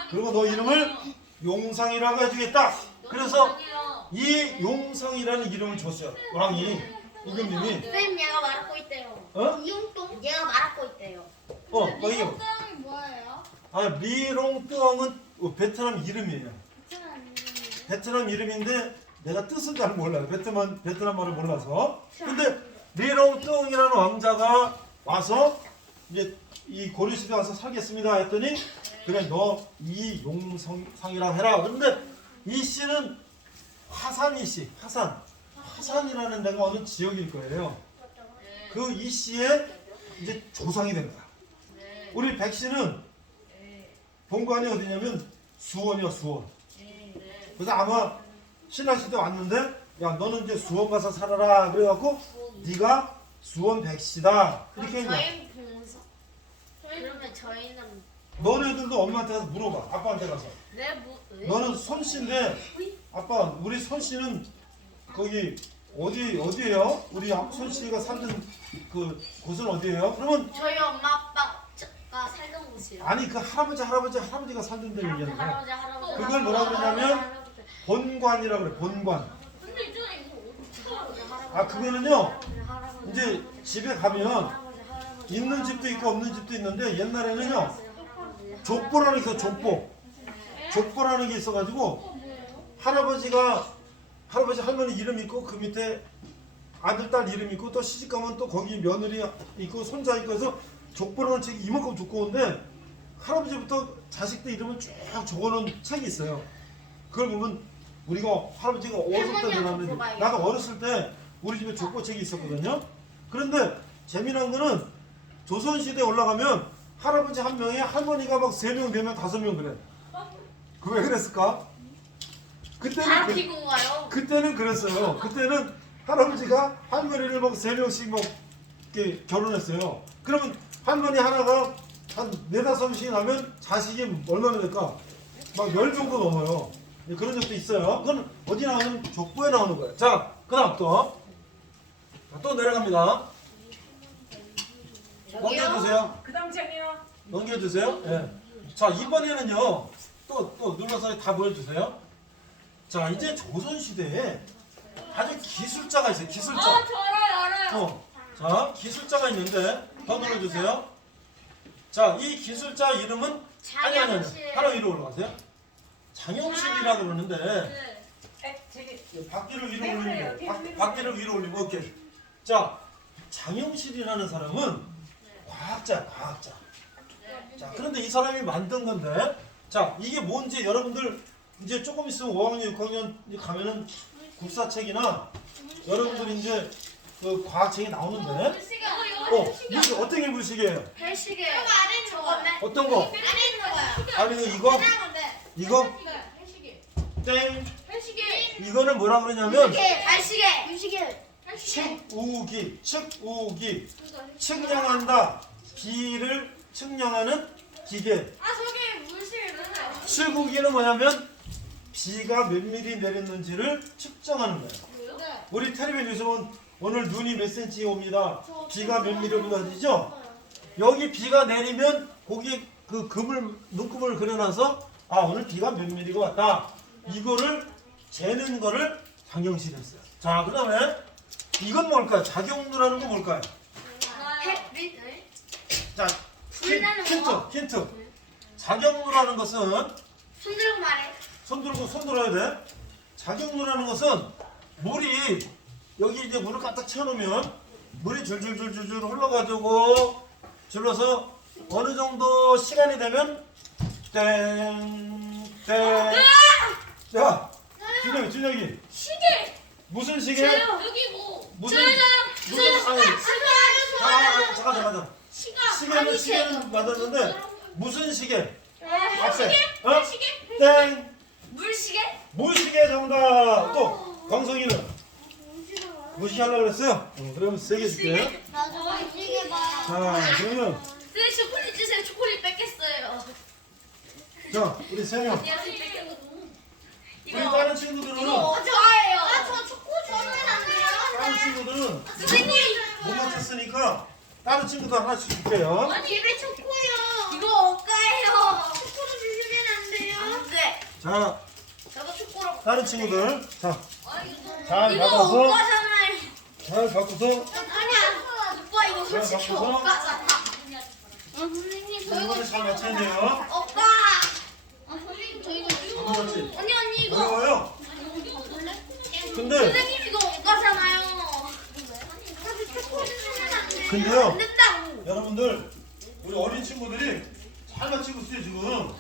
그리고 너 이름을 용상이라고 해주겠다. 그래서 이 용상이라는 이름을 줬어요. 왕이 임금님이. 쌤 얘가 말하고 있대요. 이용똥? 얘가 말하고 있대요. 거기. 뭐예요? 리롱뚱은 베트남 이름이에요. 베트남 이름인데 내가 뜻은 잘 몰라요. 베트남말을 몰라서. 근데 리롱뚱이라는 왕자가 와서 이제 이 고려시대 와서 살겠습니다 했더니 그래 너 이용상이라고 해라. 그런데 이 씨는 화산이씨. 화산이라는 데가 어느 지역일 거예요. 그 이 씨의 이제 조상이 된 거야. 우리 백 씨는 본관이 어디냐면 수원이야, 수원. 그래서 아마 신라시대 왔는데 야 너는 이제 수원 가서 살아라 그래갖고 네가 수원 백씨다 이렇게 했냐. 저희 동서? 그러면 저희는 너네들도 엄마한테 가서 물어봐. 아빠한테 가서 왜? 너는 손씨인데 아빠 우리 손씨는 거기 어디예요? 우리 손씨가 살던 그 곳은 어디예요? 그러면 저희 엄마 아빠가 살던 곳이요. 아니 그 할아버지가 살던 데 얘기하는 거야. 할아버지. 그걸 뭐라 그러냐면 본관이라고 그래. 본관. 근데 있잖아 이거 어떻게 그거는요 이제 집에 가면 있는 집도 있고 없는 집도 있는데 옛날에는요 족보라는 게 있어. 족보라는 게 있어가지고 할아버지 할머니 이름 있고 그 밑에 아들 딸 이름 있고 또 시집 가면 또 거기 며느리 있고 손자 있고 해서 족보라는 책이 이만큼 두꺼운데 할아버지부터 자식들 이름을 쭉 적어놓은 책이 있어요. 그걸 보면 우리가 할아버지가 어렸을 때 되었는지 나도 어렸을 때 우리 집에 족보책이 있었거든요. 그런데 재미난 거는 조선시대에 올라가면 할아버지 한 명에 할머니가 막 3명, 4명, 5명 그래. 그 왜 그랬을까? 그때는 그랬어요. 그때는 할아버지가 할머니를 막 3명씩 막 이렇게 결혼했어요. 그러면 할머니 하나가 한 4-5명씩 나면 자식이 얼마나 될까? 막 10 정도 넘어요. 그런 적도 있어요. 그건 어디 나오는 족보에 나오는 거예요. 자, 그 다음 또 내려갑니다. 넘겨주세요. 그 다음 장이요. 넘겨주세요. 예. 자, 이번에는요. 또 눌러서 다 보여주세요. 자, 이제 조선시대에 아주 기술자가 있어요. 기술자. 저 알아요. 자, 기술자가 있는데 더 눌러주세요. 자, 이 기술자 이름은 아니 하나 위로 올라가세요. 장영실이라고 그러는데 박기를 위로 올리면 돼요. 박기를 위로 올리면 오케이. 자, 장영실이라는 사람은 과학자. 자, 그런데 이 사람이 만든 건데, 자, 이게 뭔지 여러분들 이제 조금 있으면 5학년, 6학년 가면은 국사책이나 여러분들 이제 그 과학책에 나오는데. 이게 어떤 게 물시계예요? 별시계. 이거 안에 있는 거네. 어떤 거? 안에 있는 거야. 아니 이거? 이거? 별시계. 땡. 별시계. 이거는 뭐라 그러냐면 달시계. 별시계. 측우기, 측우기. 측량한다. 비를 측량하는 기계. 아 저게 물시계는. 측우기는 뭐냐면 비가 몇 미리 내렸는지를 측정하는 거예요. 우리 텔레비 뉴스 보면 오늘 눈이 몇 센치 옵니다. 비가 몇 미리 옵니다 하죠? 여기 비가 내리면 거기에 그 눈금을 그려놔서 아 오늘 비가 몇 미리가 왔다. 이거를 재는 거를 장영실이 했어요. 자, 그 다음에 이건 뭘까요? 작용도라는 건 뭘까요? 자, 힌트. 작용도라는 것은 손 들고 말해. 손 들어야 돼. 작용도라는 것은 물이 여기 이제 물을 갖다 채워놓으면 물이 줄줄줄줄 흘러가지고 줄러서 어느 정도 시간이 되면 땡. 자, 준혁이. 시계. 무슨 시계? 여기 뭐. 무슨 아니. 잠깐. 시계는 맞았는데 무슨 시계? 앞에. 어? 땡. 물시계? 물시계 정답. 또 광석이는 무시하려고 그랬어요? 그러면 3개 줄게. 나도 물시계 봐. 자, 그러면 네, 초콜릿 주세요. 초콜릿 뺏겠어요. 자, 우리 3명. 우리 다른 친구들은 좋아해요. 아, 저 초코 주면 안 돼요? 다른 친구들은 선생님. 못 맞췄으니까 다른 친구들 하나씩 줄게요. 아니, 입에 초코요. 이거 억가예요. 초코로 주시면 안 돼요? 안 돼. 자, 저도 초코로. 다른 친구들. 자, 이거 잘 받아서 억가잖아요. 잘 바꿔서 아니야. 오빠 이거 솔직히 바꿔서. 억가잖아. 선생님, 이거를 잘 맞춰야 돼요. 억가. 선생님, 저 이거. 그렇지. 언니 이거. 어려워요. 근데 선생님 이거 억가잖아요. 초코 주시면 안 돼요. 근데요. 안 된다고. 여러분들 우리 어린 친구들이 잘 맞추고 있어요 지금.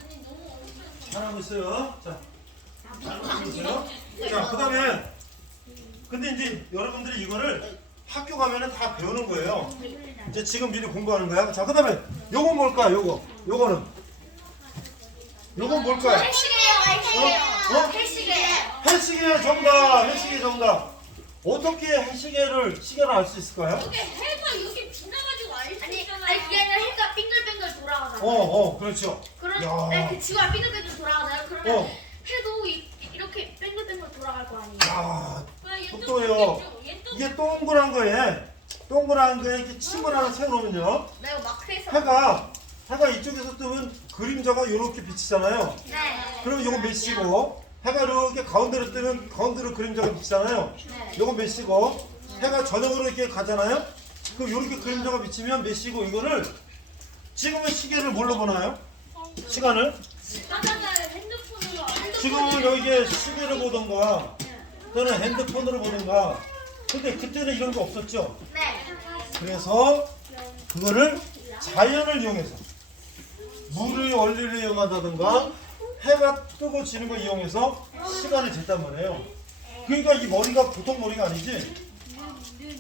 잘하고 있어요. 자, 잘 맞추고 있어요. 자, 그다음에 근데 이제 여러분들이 이거를 학교 가면은 다 배우는 거예요. 이제 지금 미리 공부하는 거야. 자, 그다음에 요건 뭘까요? 요거는 뭘까요? 해시계요. 어? 해시계요. 해시계 정답. 해시계 정답. 어떻게 시계를 알 수 있을까요? 이게 해가 이렇게 비나가지고 알수 있잖아요. 아니 그게 아니라 해가 빙글빙글 돌아가잖아요. 그렇죠. 그럼 야. 네, 그 지구가 빙글빙글 돌아가잖아요. 그러면 어. 해도 이렇게 빙글빙글 돌아갈 거 아니에요. 야, 똑똑해요. 이게 동그란 거에 이렇게 침을 하나 세워놓으면요. 나 이거 마크에서. 해가 이쪽에서 뜨면 그림자가 이렇게 비치잖아요. 네. 그러면 요건 몇 시고, 해가 이렇게 가운데로 뜨면 가운데로 그림자가 비치잖아요. 네. 요건 몇 시고, 해가 저녁으로 이렇게 가잖아요. 그럼 이렇게 그림자가 비치면 몇 시고, 이거를 지금은 시계를 뭘로 보나요? 시간을? 지금은 여기에 시계를 보던가 또는 핸드폰으로 보던가. 근데 그때는 이런 거 없었죠. 네. 그래서 그거를 자연을 이용해서 물의 원리를 이용한다든가 해가 뜨고 지는 걸 이용해서 시간을 쟀단 말이에요. 그러니까 이 머리가 보통 머리가 아니지.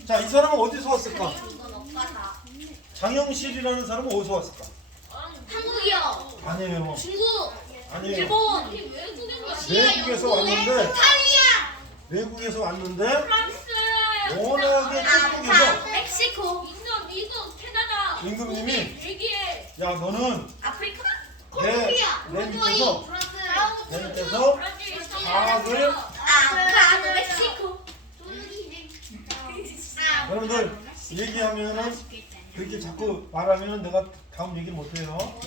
자, 이 사람은 어디서 왔을까? 이건 오빠다. 장영실이라는 사람은 어디서 왔을까? 한국이요. 아니에요. 중국. 아니에요. 일본. 외국에서 왔는데 이탈리아. 외국에서 왔는데 프랑스. 워낙에 쪽쪽에서 멕시코. 이거 캐나다. 임금님이 벨기에. 야 너는 아프리카. 내 밑에서 과학을 아프리카. 멕시코. 여러분들 얘기하면은 그렇게 자꾸 말하면은 내가 다음 얘기를 못해요.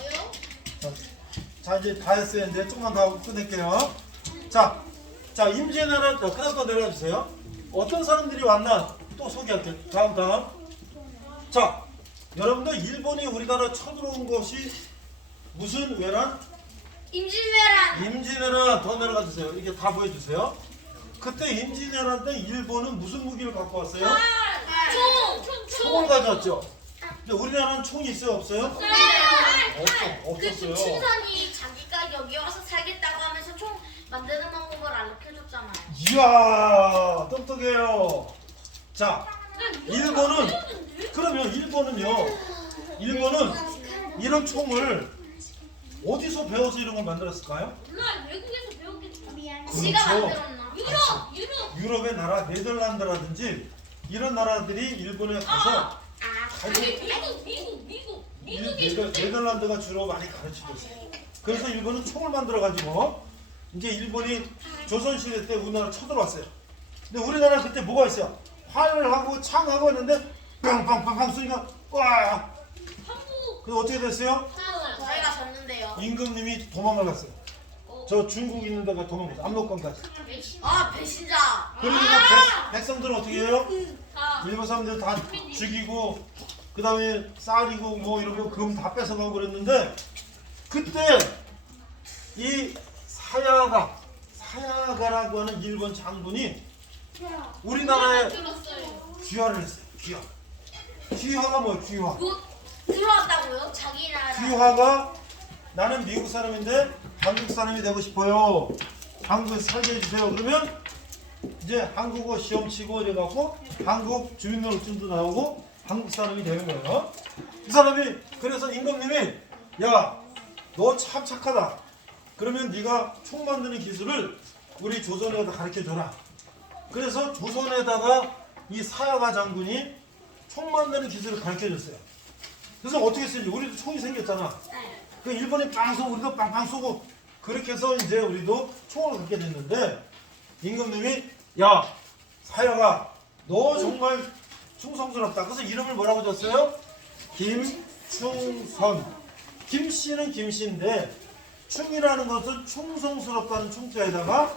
자 이제 다 했어요. 이제 조금만 더 하고 끝낼게요. 자 임진왜란 끝나서 내려주세요. 어떤 사람들이 왔나 또 소개할게요. 다음. 자 여러분들 일본이 우리나라 쳐들어온 것이 무슨 왜란? 임진왜란. 임진왜란. 더 내려가 주세요. 이게 다 보여주세요. 그때 임진왜란 때 일본은 무슨 무기를 갖고 왔어요? 총을 가져왔죠. 근데 우리나라는 총이 있어요, 없어요? 없었어요. 춘선이 자기가 여기 와서 살겠다고 하면서 총 만드는 방법을 알려줬잖아요. 이야, 똑똑해요. 자, 일본은 이런 총을 어디서 배워서 이런 걸 만들었을까요? 몰라 외국에서 배웠겠죠. 미안. 그렇죠. 지가 만들었나? 유럽. 유럽의 나라 네덜란드라든지 이런 나라들이 일본에 가서 미국이 네덜란드가 주로 많이 가르치고 있어요. 그래서 일본은 총을 만들어가지고 이제 일본이 조선시대 때 우리나라 쳐들어왔어요. 근데 우리나라 그때 뭐가 있어요? 활을 하고 창하고 했는데 빵빵빵빵 쏘니까 와! 한국 그래서 어떻게 됐어요? 저희가 졌는데요. 임금님이 도망을 갔어요. 저 중국 있는 데가 도망갔어요. 압록강까지. 아 배신자. 그러니까 백성들은 어떻게 해요? 일본 사람들 다 죽이고 그 다음에 쌀이고 뭐 이런 거 금 다 뺏어가고 그랬는데 그때 이 사야가라고 하는 일본 장군이 우리나라에 귀화를 했어요. 귀화가 뭐예요? 귀화. 들어왔다고요? 자기 나라. 귀화가 나는 미국 사람인데 한국 사람이 되고 싶어요. 한국에 살게 해주세요. 그러면 이제 한국어 시험 치고 이래갖고 한국 주민등록증도 나오고 한국 사람이 되는 거예요. 이 사람이 그래서 임금님이 야, 너 참 착하다. 그러면 네가 총 만드는 기술을 우리 조선에다 가르쳐줘라. 그래서 조선에다가 이 사야가 장군이 총 만드는 기술을 가르쳐줬어요. 그래서 어떻게 쓰는지 우리도 총이 생겼잖아. 그 일본이 빵 쏘고 우리도 빵빵 쏘고 그렇게 해서 이제 우리도 총을 갖게 됐는데 임금님이 야 사야가 너 정말 충성스럽다. 그래서 이름을 뭐라고 줬어요? 김충선. 김씨는 김씨인데 충이라는 것은 충성스럽다는 충자에다가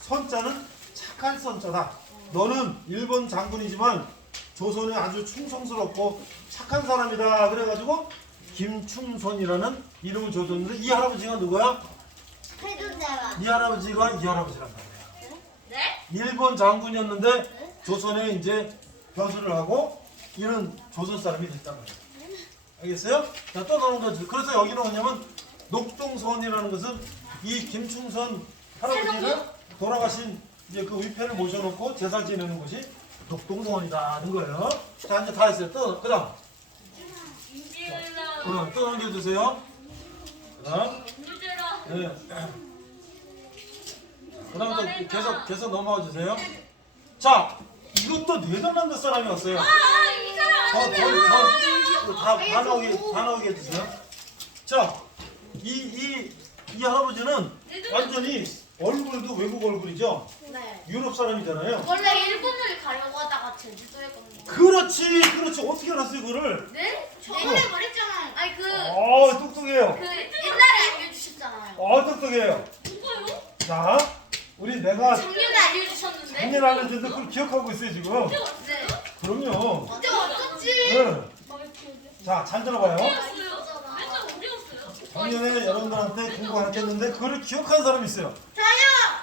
선자는 착한 선자다. 너는 일본 장군이지만 조선에 아주 충성스럽고 착한 사람이다. 그래가지고 김충선이라는 이름을 줘줬는데 이 할아버지가 누구야? 해준대와. 이 할아버지가 이 할아버지란 말이야. 네? 일본 장군이었는데 조선에 이제 변수를 하고 이런 조선 사람이 됐단 말이야. 알겠어요? 자, 또 나온 거지. 그래서 여기는 뭐냐면 녹동선이라는 것은 이 김충선 할아버지는 돌아가신 이제 그 위패를 모셔놓고 제사 지내는 곳이 녹동선이라는 거예요. 자, 이제 다 했어요. 또 그다음. 또 넘겨주세요. 그다음. 네. 그다음 또 계속 넘어가 주세요. 자, 이것도 네덜란드 사람이 왔어요. 이 사람 다 나오게 해주세요. 자, 이 할아버지는 완전히 얼굴도 외국 얼굴이죠. 네. 유럽 사람이잖아요. 원래 일본을 가려고 하다가 제주도에 겁니다. 그렇지. 어떻게 알았어요, 그거를? 네? 저번에 말했잖아요. 아니 똑똑해요. 그 옛날에 알려주셨잖아요. 똑똑해요. 누가요? 자, 내가 작년에 알려주셨는데. 작년에 알려줬는데 그걸 기억하고 있어요, 지금. 네. 그럼요. 근데 어쩐지. 네. 자, 잘 들어봐요. 맨날 어려웠어요. 작년에 여러분들한테 공부 가르쳤는데 그걸 기억하는 사람이 있어요. 저요.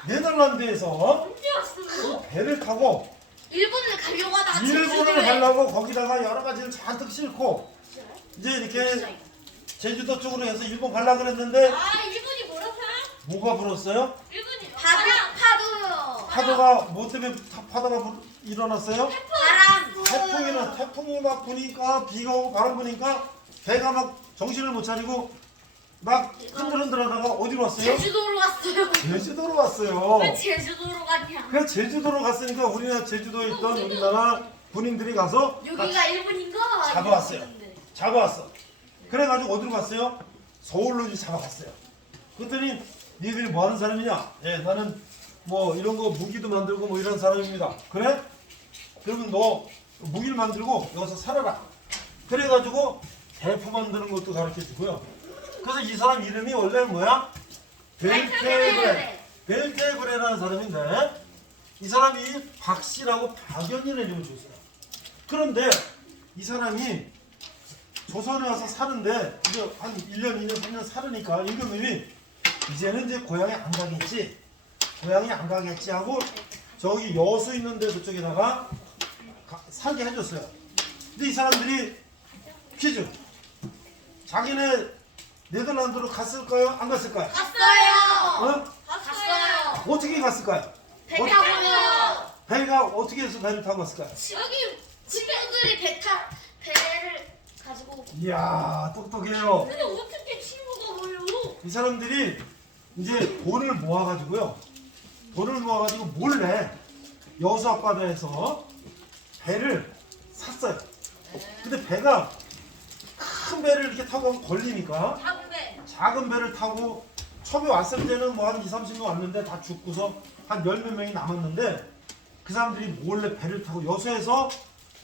네덜란드에서 어디였어요? 배를 타고 일본을 가려고 하다가 일본을 제주도에. 가려고 거기다가 여러 가지를 잔뜩 싣고 이제 이렇게 제주도 쪽으로 해서 일본 가려고 그랬는데 일본이 뭐라고요? 뭐가 불었어요? 일본이 파도요. 파도가 뭐 때문에 파도가 일어났어요? 바람. 태풍이 막 부니까 비가 오고 바람 부니까 배가 막 정신을 못 차리고 막 흔들흔들하다가 어디로 왔어요? 제주도로 갔어요. 제주도로 왔어요. 왜 제주도로 갔냐? 그냥 제주도로 갔으니까 우리나라 제주도에 있던 우리나라 군인들이 가서 여기가 일본인가? 잡아왔어요. 이랬는데. 잡아왔어. 그래가지고 어디로 갔어요? 서울로 이제 잡아갔어요. 그랬더니 니들이 뭐 하는 사람이냐? 예, 나는 뭐 이런 거 무기도 만들고 뭐 이런 사람입니다. 그래? 그러면 너 무기를 만들고 여기서 살아라. 그래가지고 대포 만드는 것도 가르쳐 주고요. 그래서 이 사람 이름이 원래 뭐야? 벨테브레라는 사람인데 이 사람이 박씨라고 박연이라는 이름을 줬어요. 그런데 이 사람이 조선에 와서 사는데 이제 한 1년, 2년, 3년 살으니까 임금님이 이제는 이제 고향에 안 가겠지. 고향에 안 가겠지 하고 저기 여수 있는데 그쪽에다가 살게 해줬어요. 근데 이 사람들이 퀴즈. 자기네 네덜란드로 갔을까요? 안 갔을까요? 갔어요. 어? 갔어요. 어떻게 갔을까요? 배 타고요. 배가 어떻게 해서 배를 타고 갔을까요? 여기 친구들이 배를 가지고. 이야 똑똑해요. 근데 어떻게 친구가 와요? 이 사람들이 이제 돈을 모아가지고요. 돈을 모아가지고 몰래 여수 앞바다에서 배를 샀어요. 근데 배가 큰 배를 이렇게 타고 가면 걸리니까 작은 배. 작은 배를 타고 처음에 왔을 때는 뭐 한 20-30명 왔는데 다 죽고서 한 10몇 명이 남았는데 그 사람들이 몰래 배를 타고 여수에서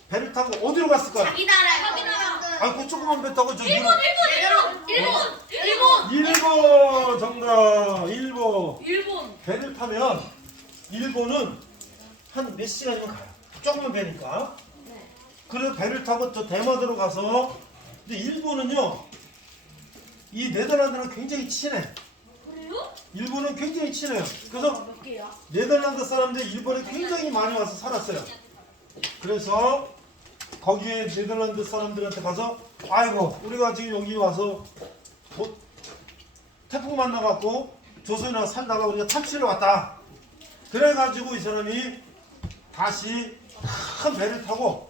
배를 타고 어디로 갔을까요? 자기 나라. 자기 나라. 아, 그 조그만 배 타고 저 일본. 일본 정답. 일본. 일본. 배를 타면 일본은 한 몇 시간이면 가요. 조그만 배니까. 네. 그래서 배를 타고 저 대마도로 가서 근데 일본은요 이 네덜란드랑 굉장히 친해. 그래요? 일본은 굉장히 친해요. 그래서 몇 개야? 네덜란드 사람들이 일본에 굉장히 많이 와서 살았어요. 그래서 거기에 네덜란드 사람들한테 가서 아이고 우리가 지금 여기 와서 태풍 만나갖고 조선이나 살다가 우리가 탈취를 왔다. 그래가지고 이 사람이 다시 큰 배를 타고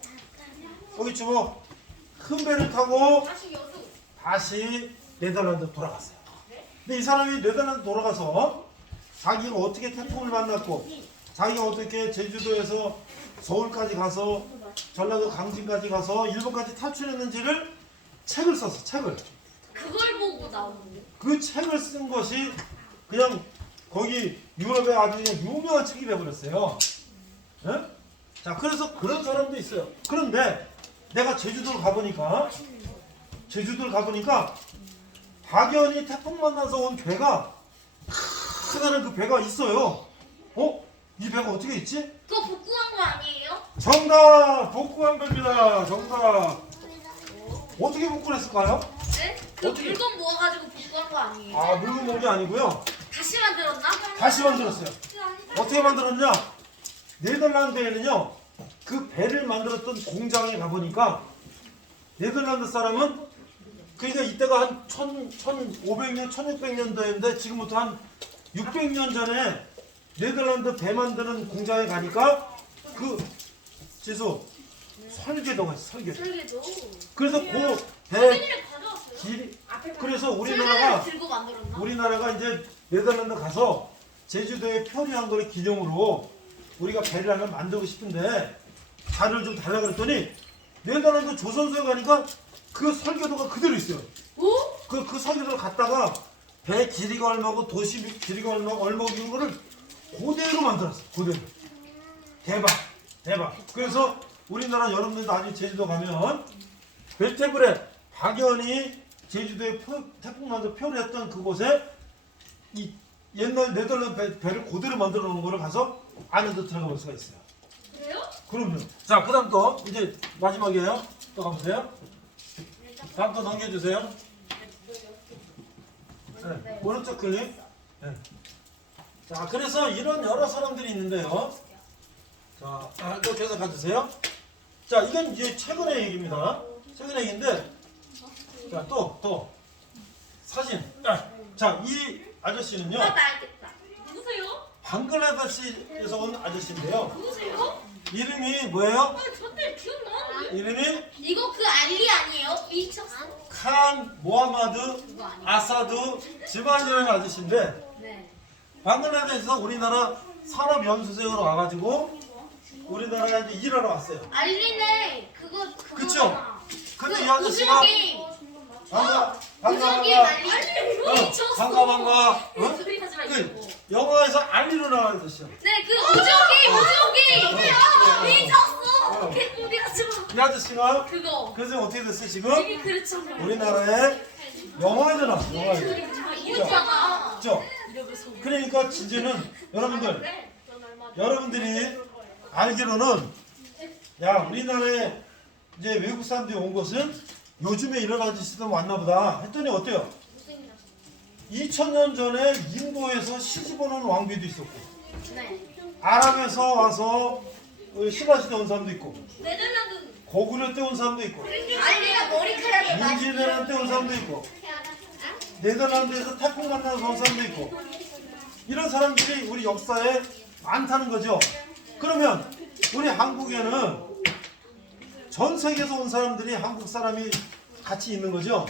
여기 주고 큰 배를 타고 다시 여수. 다시 네덜란드 돌아갔어요. 근데 이 사람이 네덜란드 돌아가서 자기가 어떻게 태풍을 만났고 자기가 어떻게 제주도에서 서울까지 가서 전라도 강진까지 가서 일본까지 탈출했는지를 책을 썼어. 책을. 그걸 보고 나오는데. 그 책을 쓴 것이 그냥 거기 유럽의 아주 그냥 유명한 책이 되어버렸어요. 예? 자, 그래서 그런 사람도 있어요. 그런데 내가 제주도를 가보니까 박연이 태풍 만나서 온 배가 크다는 그 배가 있어요. 이 배가 어떻게 있지? 그거 복구한 거 아니에요? 정답! 복구한 배입니다. 정답. 어떻게 복구를 했을까요? 네? 그 어떻게? 물건 모아가지고 복구한 거 아니에요? 아, 물건 모은 게 아니고요. 다시 만들었나? 다시 만들었어요. 어떻게 만들었냐? 네덜란드에는요, 그 배를 만들었던 공장에 가보니까 네덜란드 사람은 그러니까 이때가 한 1500년, 1600년도인데 지금부터 한 600년 전에 네덜란드 배 만드는 공장에 가니까 그 지수 설계도가 있어, 설계도. 설계도. 그래서 그 배 선생님이 가져왔어요. 길이 앞에 그래서 설계도를 들고 만들었나? 우리나라가 이제 네덜란드 가서 제주도에 표류한 거를 기념으로 우리가 배를 하나 만들고 싶은데 자료를 좀 달라 그랬더니 네덜란드 조선소에 가니까 그 설계도가 그대로 있어요. 오? 그 설계도를 갖다가 배 길이가 얼마고 도시 길이가 얼마고 이런 거를 그대로 만들었어. 그대로. 대박. 그래서 우리나라 여러분들 나중에 제주도 가면 베테블에 박연이 제주도에 태풍 만져 표류했던 그곳에 이 옛날 네덜란드 배를 그대로 만들어 놓은 거를 가서 안에도 들어가 볼 수가 있어요. 그래요? 그럼요. 자, 그 다음 또 이제 마지막이에요. 또 가보세요. 다음 또 넘겨주세요. 네, 오른쪽 클릭. 네. 자, 그래서 이런 여러 사람들이 있는데요. 자, 또 계속 가주세요. 자, 이건 이제 최근의 얘기입니다. 최근의 얘기인데, 자, 또 사진. 자, 이 아저씨는요, 나 알겠다. 누구세요? 방글라데시에서 온 아저씨인데요. 누구세요? 이름이 뭐예요? 저때 기억나는데? 이름이 이거 그 알리 아니에요? 미쳤어? 칸 모하마드 그거 아니에요? 아사드 지만이라는 아저씨인데 네. 방글라데시에서 우리나라 산업연수생으로 와가지고 우리나라에 이제 일하러 왔어요. 알리네. 그거잖아. 그쵸? 근데 이 그 아저씨가 오징어 게임. 반가 오징어 게임 알리. 미쳤어. 반가 응? 소리 하지 말고. 그 영화에서 알리로 나온 아저씨야. 네, 그 오징어 게임. 미쳤어. 어. 개꿀이 하지 마. 이 아저씨가 그거. 그래서 어떻게 됐어요 지금? 되게 그렇죠. 우리나라에 영화에도 나왔어. 영화에도. 이거잖아. 그죠? 그러니까 이제는 여러분들이 알기로는 야 우리나라에 이제 외국 사람들이 온 것은 요즘에 이런 아저씨도 왔나보다 했더니 어때요? 2000년 전에 인도에서 시집오는 왕비도 있었고 네. 아랍에서 와서 신라시대 온 사람도 있고 네덜란드. 고구려 때 온 사람도 있고 알리가 머리카락이 뉴질랜드 때 온 사람도 있고 네덜란드에서 태풍 만나서 온 사람도 있고 이런 사람들이 우리 역사에 많다는 거죠. 그러면 우리 한국에는 전 세계에서 온 사람들이 한국 사람이 같이 있는 거죠.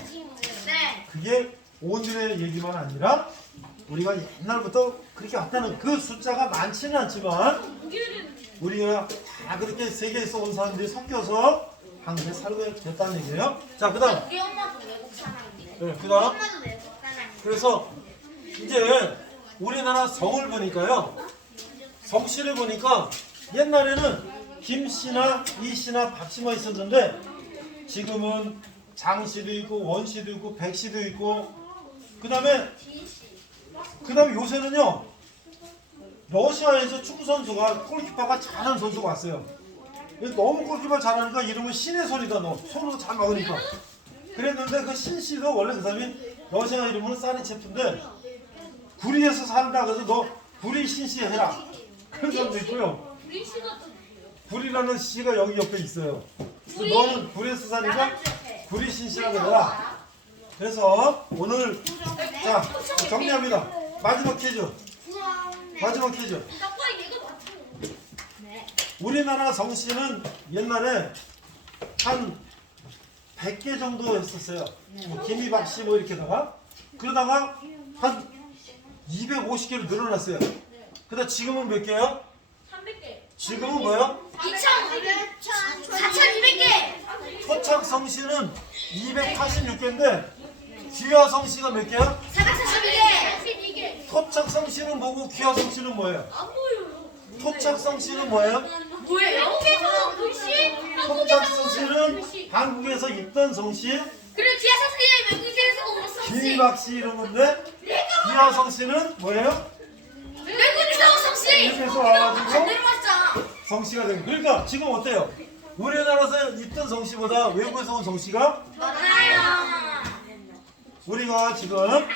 네. 그게 오늘의 얘기만 아니라 우리가 옛날부터 그렇게 왔다는 그 숫자가 많지는 않지만 우리가 다 그렇게 세계에서 온 사람들이 섞여서 한국에 살게 됐다는 얘기예요. 자, 그 다음. 우리 엄마도 외국 사람인데. 네, 그 우리 다음. 엄마도 외국 사람인데. 그래서 이제 우리나라 성을 보니까요. 성씨를 보니까 옛날에는 김씨나 이씨나 박씨만 있었는데 지금은 장씨도 있고 원씨도 있고 백씨도 있고 그 다음에 요새는요 러시아에서 축구 선수가 골키퍼가 잘하는 선수가 왔어요. 너무 골키퍼 잘하니까 이름은 신의 손이다. 너 손으로 잘 막으니까 그랬는데 그 신씨도 원래 그 사람이 러시아 이름은 사리체프인데 구리에서 산다 그래서 너 구리 신씨 해라 그런 사람도 있고요. 구리라는 씨가 여기 옆에 있어요. 그래서 너는 구리에서 사니까 구리 신씨라고 해라. 그래서 오늘 자 정리합니다. 마지막 퀴즈. 마지막 퀴즈. 우리나라 성씨는 옛날에 한 100개 정도 했었어요. 뭐 김이박씨 뭐 이렇게다가 그러다가 한 250개로 늘어났어요. 그러다 지금은 몇 개요? 300개. 지금은 뭐요? 4,200개. 토착 성씨는 286개인데 귀화 성씨가 몇 개야? 442개. 토착 성씨는 뭐고 귀화 성씨는 뭐예요? 안 보여요. 토착 성씨는 뭐예요? 뭐예요? 한국에서 글씨? 토착 성씨는 한국에서 입던 성씨, 그리고 뒤에 선생님이 외국에서 온 성씨. 김박씨 이런 건데 귀화 성씨는 뭐예요? 외국에서 온 성씨. 외국에서 와가지고 반대로 왔잖아. 성씨가 된 거예요. 그러니까 지금 어때요? 우리나라에서 입던 성씨보다 외국에서 온 성씨가 맞아요. 우리가 지금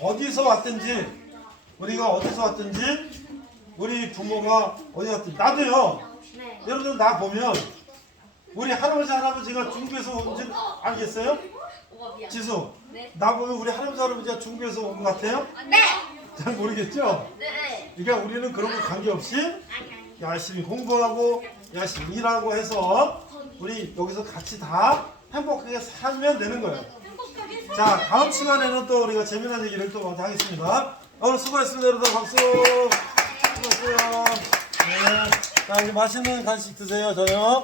어디서 왔든지 우리 부모가 어디 갔든지 나도요. 네. 여러분들 나 보면 우리 할아버지 할아버지가 중국에서 온지 알겠어요? 지수 나 보면 우리 할아버지 할아버지가 중국에서 온 것 같아요? 네. 잘 모르겠죠? 네. 그러니까 우리는 그런 거 관계없이 열심히 공부하고 열심히 일하고 해서 우리 여기서 같이 다 행복하게 살면 되는 거예요. 자, 다음 시간에는 또 우리가 재미난 얘기를 또 먼저 하겠습니다. 오늘 수고했습니다. 여러분 박수. 수고했어요. 네. 자, 이제 맛있는 간식 드세요. 저녁.